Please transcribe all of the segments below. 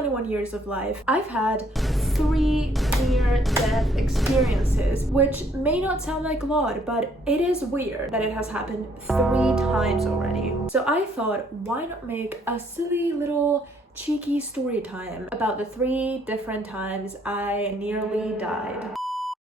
21 years of life, I've had 3 near-death experiences, which may not sound like a lot, but it is weird that it has happened 3 times already. So I thought, why not make a silly little cheeky story time about the 3 different times I nearly died.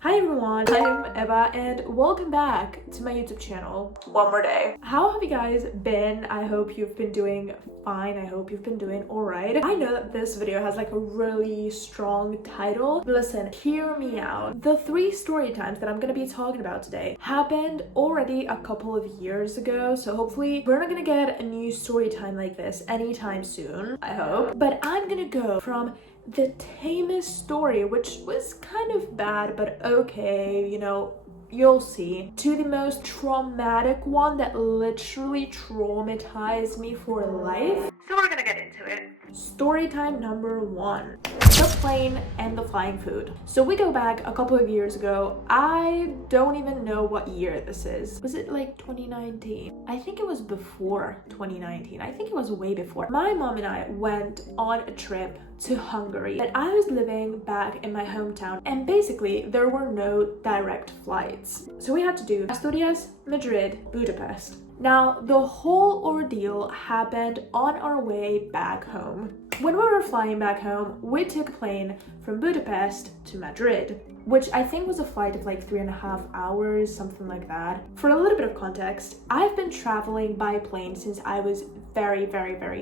Hi everyone, I'm Eva and welcome back to my YouTube channel. One more day. How have you guys been? I hope you've been doing fine. I hope you've been doing alright. I know that this video has like a really strong title. Listen, hear me out. The 3 story times that I'm gonna be talking about today happened already a couple of years ago, so hopefully we're not gonna get a new story time like this anytime soon, I hope. But I'm gonna go from the tamest story, which was kind of bad, but okay, you know, you'll see, to the most traumatic one that literally traumatized me for life. So we're gonna get into it. Story time number 1. The plane and the flying food. So we go back a couple of years ago. I don't even know what year this is. Was it like 2019? I think it was before 2019. I think it was way before. My mom and I went on a trip to Hungary, but I was living back in my hometown, and basically there were no direct flights. So we had to do Asturias, Madrid, Budapest. Now, the whole ordeal happened on our way back home. When we were flying back home, we took a plane from Budapest to Madrid, which I think was a flight of like 3.5 hours, something like that. For a little bit of context, I've been traveling by plane since I was very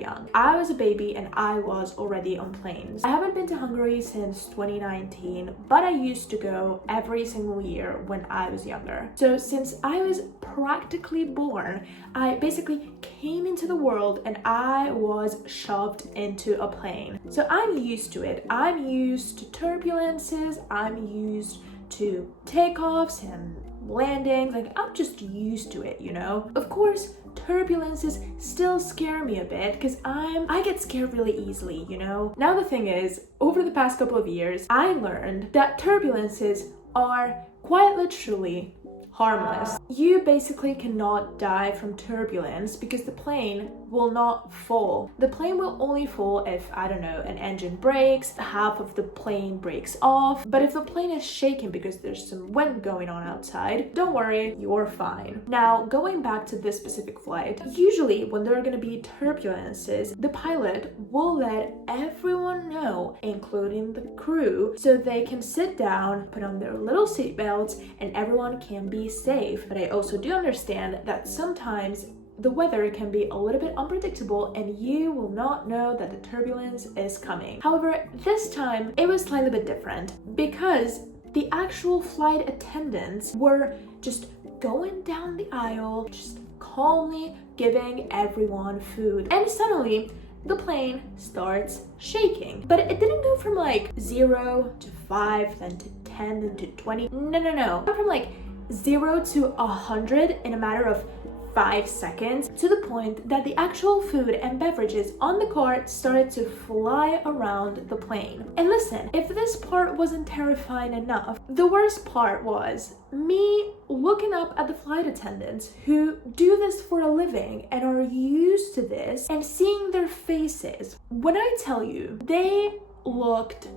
young. I was a baby and I was already on planes. I haven't been to Hungary since 2019, but I used to go every single year when I was younger. So since I was practically born, I basically came into the world and I was shoved into a plane. So I'm used to it. I'm used to turbulences. I'm used to takeoffs and landings. Like, I'm just used to it, you know? Of course, turbulences still scare me a bit because I get scared really easily, you know? Now the thing is, over the past couple of years, I learned that turbulences are quite literally harmless. You basically cannot die from turbulence because the plane will not fall. The plane will only fall if, I don't know, an engine breaks, half of the plane breaks off. But if the plane is shaking because there's some wind going on outside, don't worry, you're fine. Now, going back to this specific flight, usually when there are going to be turbulences, the pilot will let everyone know, including the crew, so they can sit down, put on their little seatbelts, and everyone can be safe. But I also do understand that sometimes the weather can be a little bit unpredictable and you will not know that the turbulence is coming. However, this time it was slightly bit different because the actual flight attendants were just going down the aisle, just calmly giving everyone food. And suddenly the plane starts shaking. But it didn't go from like 0 to 5, then to 10, then to 20. No. It went from like 0 to 100 in a matter of 5 seconds, to the point that the actual food and beverages on the cart started to fly around the plane. And listen, if this part wasn't terrifying enough, the worst part was me looking up at the flight attendants who do this for a living and are used to this, and seeing their faces. When I tell you, they looked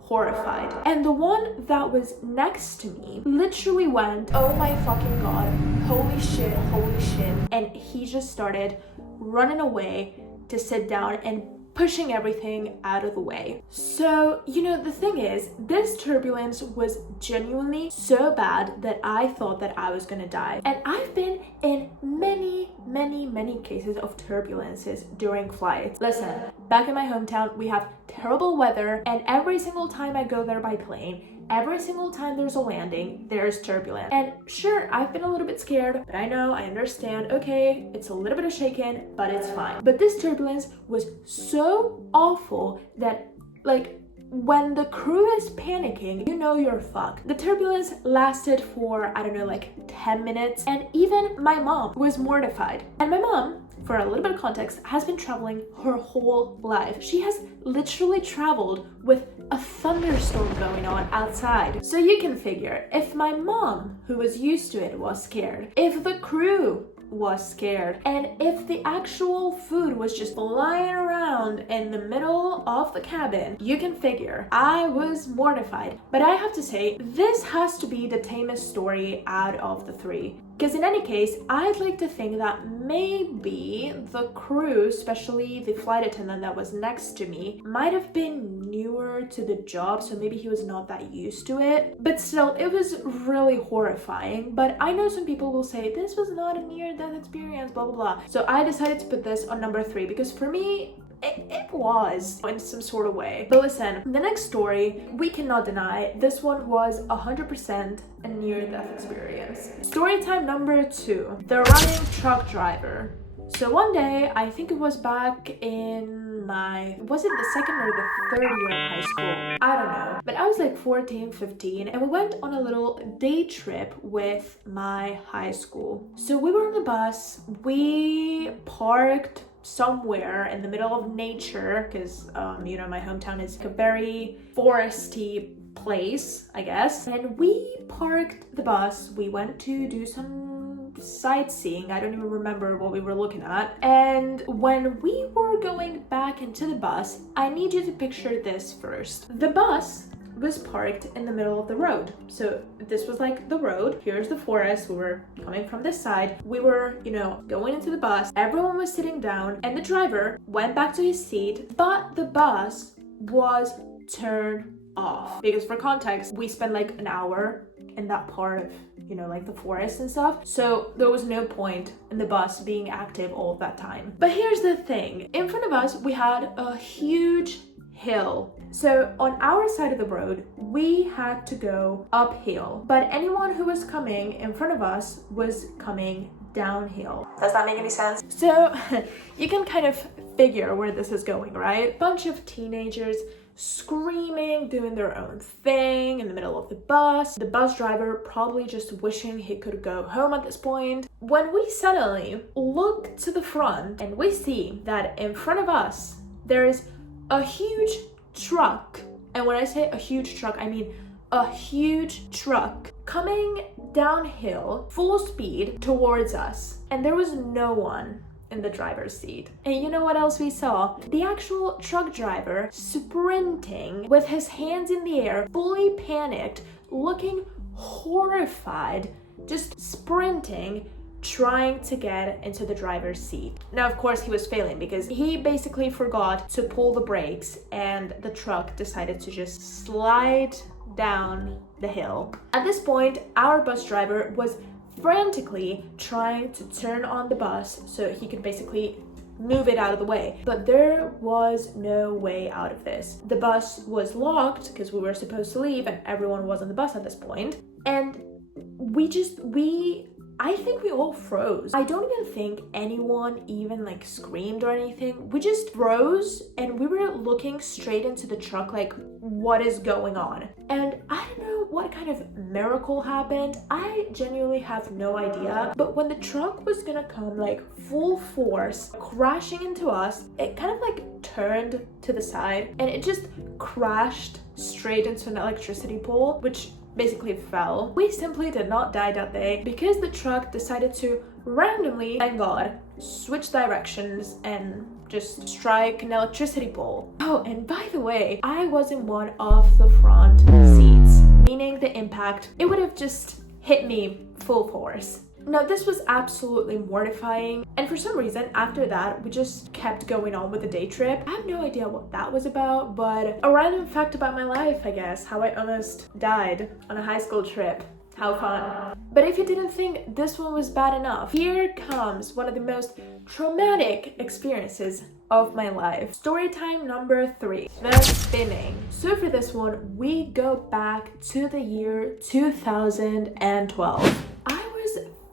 horrified. And the one that was next to me literally went, "Oh my fucking god, holy shit," and he just started running away to sit down and pushing everything out of the way. So, you know, the thing is, this turbulence was genuinely so bad that I thought that I was gonna die. And I've been in many cases of turbulences during flights. Listen, back in my hometown, we have terrible weather, and every single time I go there by plane, every single time there's a landing, there's turbulence. And sure, I've been a little bit scared, but I know, I understand, okay, it's a little bit of shaking, but it's fine. But this turbulence was so awful that, like, when the crew is panicking, you know you're fucked. The turbulence lasted for, I don't know, like 10 minutes, and even my mom was mortified. And my mom, for a little bit of context, has been traveling her whole life. She has literally traveled with a thunderstorm going on outside. So you can figure, if my mom, who was used to it, was scared, if the crew was scared. And if the actual food was just flying around in the middle of the cabin, you can figure I was mortified. But I have to say, this has to be the tamest story out of the three. Because in any case, I'd like to think that maybe the crew, especially the flight attendant that was next to me, might have been newer to the job, so maybe he was not that used to it. But still, it was really horrifying. But I know some people will say, this was not a near-death experience, blah, blah, blah. So I decided to put this on number 3 because for me, it was in some sort of way. But listen, the next story, we cannot deny, this one was 100% a near-death experience. Story time number 2, the running truck driver. So one day, I think it was back in was it the second or the third year of high school? I don't know. But I was like 14, 15, and we went on a little day trip with my high school. So we were on the bus, we parked somewhere in the middle of nature because my hometown is a very foresty place, I guess. And we parked the bus, we went to do some sightseeing. I don't even remember what we were looking at. And when we were going back into the bus, I need you to picture this first. The bus was parked in the middle of the road. So this was like the road. Here's the forest. We were coming from this side. We were, going into the bus. Everyone was sitting down and the driver went back to his seat, but the bus was turned off. Because for context, we spent like an hour in that part of like the forest and stuff. So there was no point in the bus being active all of that time. But here's the thing. In front of us, we had a huge hill. So on our side of the road, we had to go uphill. But anyone who was coming in front of us was coming downhill. Does that make any sense? So you can kind of figure where this is going, right? Bunch of teenagers screaming, doing their own thing in the middle of the bus. The bus driver probably just wishing he could go home at this point. When we suddenly look to the front and we see that in front of us, there is a huge truck. And when I say a huge truck, I mean a huge truck coming downhill full speed towards us. And there was no one in the driver's seat. And you know what else we saw? The actual truck driver sprinting with his hands in the air, fully panicked, looking horrified, just sprinting, trying to get into the driver's seat. Now, of course, he was failing because he basically forgot to pull the brakes and the truck decided to just slide down the hill. At this point, our bus driver was frantically trying to turn on the bus so he could basically move it out of the way. But there was no way out of this. The bus was locked because we were supposed to leave and everyone was on the bus at this point. And I think we all froze. I don't even think anyone even like screamed or anything. We just froze and we were looking straight into the truck like, what is going on? And I don't know what kind of miracle happened. I genuinely have no idea. But when the truck was gonna come like full force, crashing into us, it kind of like turned to the side and it just crashed straight into an electricity pole, which basically fell. We simply did not die that day because the truck decided to randomly, thank God, switch directions and just strike an electricity pole. Oh, and by the way, I was in one of the front seats, meaning the impact, it would have just hit me full force. Now, this was absolutely mortifying, and for some reason, after that, we just kept going on with the day trip. I have no idea what that was about, but a random fact about my life, I guess, how I almost died on a high school trip. How fun. But if you didn't think this one was bad enough, here comes one of the most traumatic experiences of my life. Story time number 3, the spinning. So for this one, we go back to the year 2012.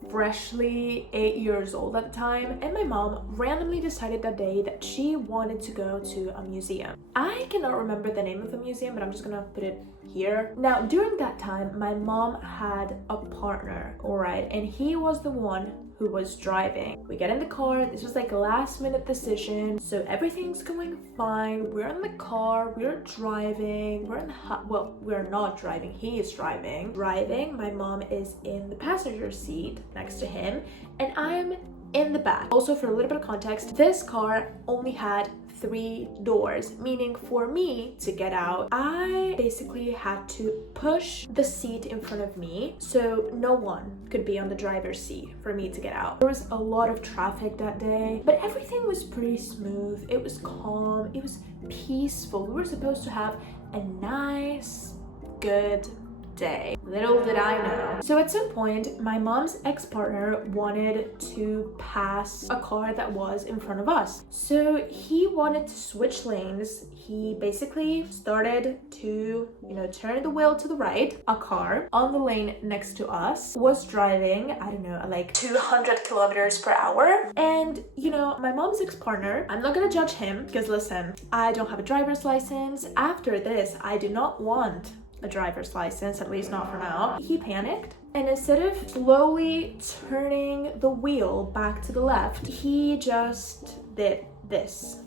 Freshly 8 years old at the time, and my mom randomly decided that day that she wanted to go to a museum. I cannot remember the name of the museum, but I'm just gonna put it here. Now, during that time, my mom had a partner, alright, and he was the one who was driving. We get in the car. This was like a last minute decision. So everything's going fine. We're in the car. We're driving. We're not driving. He is driving. My mom is in the passenger seat next to him, and I'm in the back. Also, for a little bit of context, this car only had 3 doors, meaning for me to get out, I basically had to push the seat in front of me so no one could be on the driver's seat for me to get out. There was a lot of traffic that day, but everything was pretty smooth. It was calm. It was peaceful. We were supposed to have a nice, good day. Little did I know. So at some point, my mom's ex-partner wanted to pass a car that was in front of us. So he wanted to switch lanes. He basically started to, turn the wheel to the right. A car on the lane next to us was driving, I don't know, like 200 kilometers per hour. And, my mom's ex-partner, I'm not gonna judge him because listen, I don't have a driver's license. After this, I do not want a driver's license, at least not for now. He panicked, and instead of slowly turning the wheel back to the left, he just did this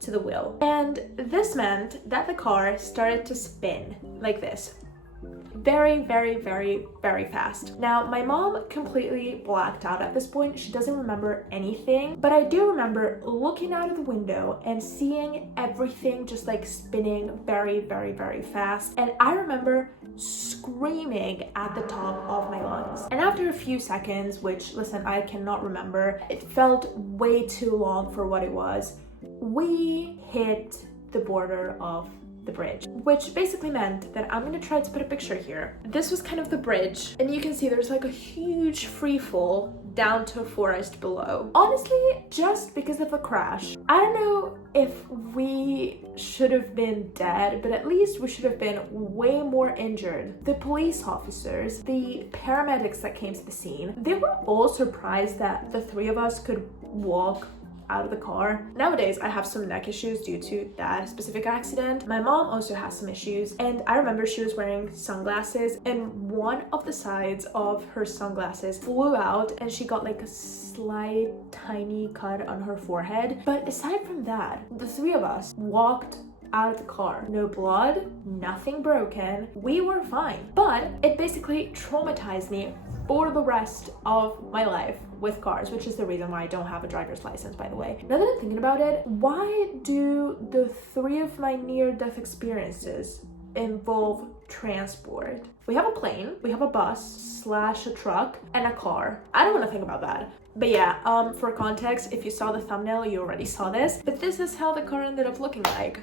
to the wheel. And this meant that the car started to spin like this. Very, very, very, very fast. Now, my mom completely blacked out at this point. She doesn't remember anything, but I do remember looking out of the window and seeing everything just like spinning very, very, very fast. And I remember screaming at the top of my lungs. And after a few seconds, which, listen, I cannot remember, it felt way too long for what it was, we hit the border of the bridge, which basically meant that I'm gonna try to put a picture here. This was kind of the bridge, and you can see there's like a huge free fall down to a forest below. Honestly, just because of the crash, I don't know if we should have been dead, but at least we should have been way more injured. The police officers, the paramedics that came to the scene, they were all surprised that the 3 of us could walk out of the car. Nowadays, I have some neck issues due to that specific accident. My mom also has some issues, and I remember she was wearing sunglasses, and one of the sides of her sunglasses flew out, and she got like a slight tiny cut on her forehead. But aside from that, the 3 of us walked out of the car. No blood, nothing broken. We were fine. But it basically traumatized me for the rest of my life with cars, which is the reason why I don't have a driver's license, by the way. Now that I'm thinking about it, why do the 3 of my near-death experiences involve transport? We have a plane, we have a bus / a truck, and a car. I don't want to think about that. But yeah, for context, if you saw the thumbnail, you already saw this, but this is how the car ended up looking like.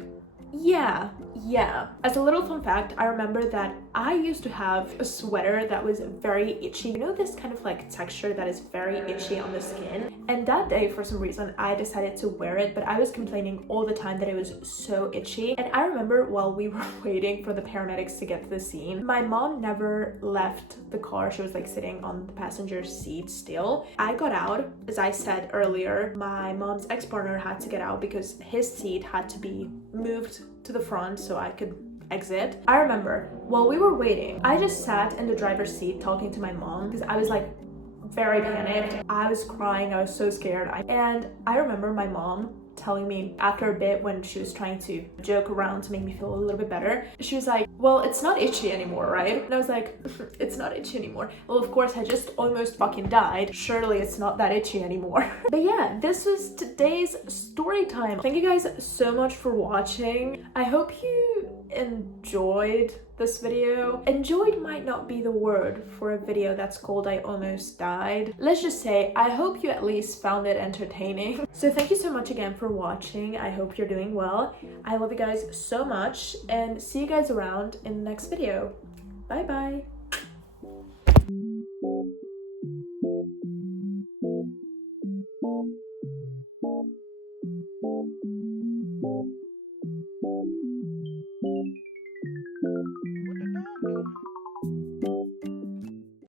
Yeah. As a little fun fact, I remember that I used to have a sweater that was very itchy. You know this kind of like texture that is very itchy on the skin? And that day, for some reason, I decided to wear it, but I was complaining all the time that it was so itchy. And I remember while we were waiting for the paramedics to get to the scene, my mom never left the car. She was like sitting on the passenger seat still. I got out. As I said earlier, my mom's ex-partner had to get out because his seat had to be moved to the front so I could exit. I remember while we were waiting, I just sat in the driver's seat talking to my mom because I was like very panicked. I was crying. I was so scared. And I remember my mom telling me after a bit, when she was trying to joke around to make me feel a little bit better, she was like, well, it's not itchy anymore, right? And I was like, it's not itchy anymore. Well, of course, I just almost fucking died. Surely it's not that itchy anymore. But yeah, this was today's story time. Thank you guys so much for watching. I hope you enjoyed this video. Enjoyed might not be the word for a video that's called I Almost Died. Let's just say I hope you at least found it entertaining. So thank you so much again for watching. I hope you're doing well. I love you guys so much, and see you guys around in the next video. Bye bye.